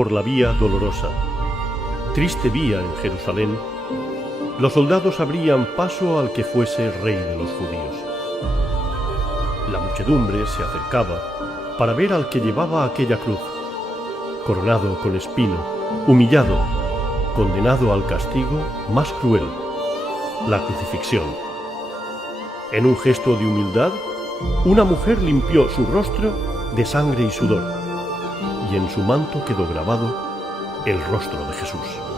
por la vía dolorosa, triste vía en Jerusalén, los soldados abrían paso al que fuese rey de los judíos. La muchedumbre se acercaba para ver al que llevaba aquella cruz, coronado con espino, humillado, condenado al castigo más cruel, la crucifixión. En un gesto de humildad, una mujer limpió su rostro de sangre y sudor, y en su manto quedó grabado el rostro de Jesús.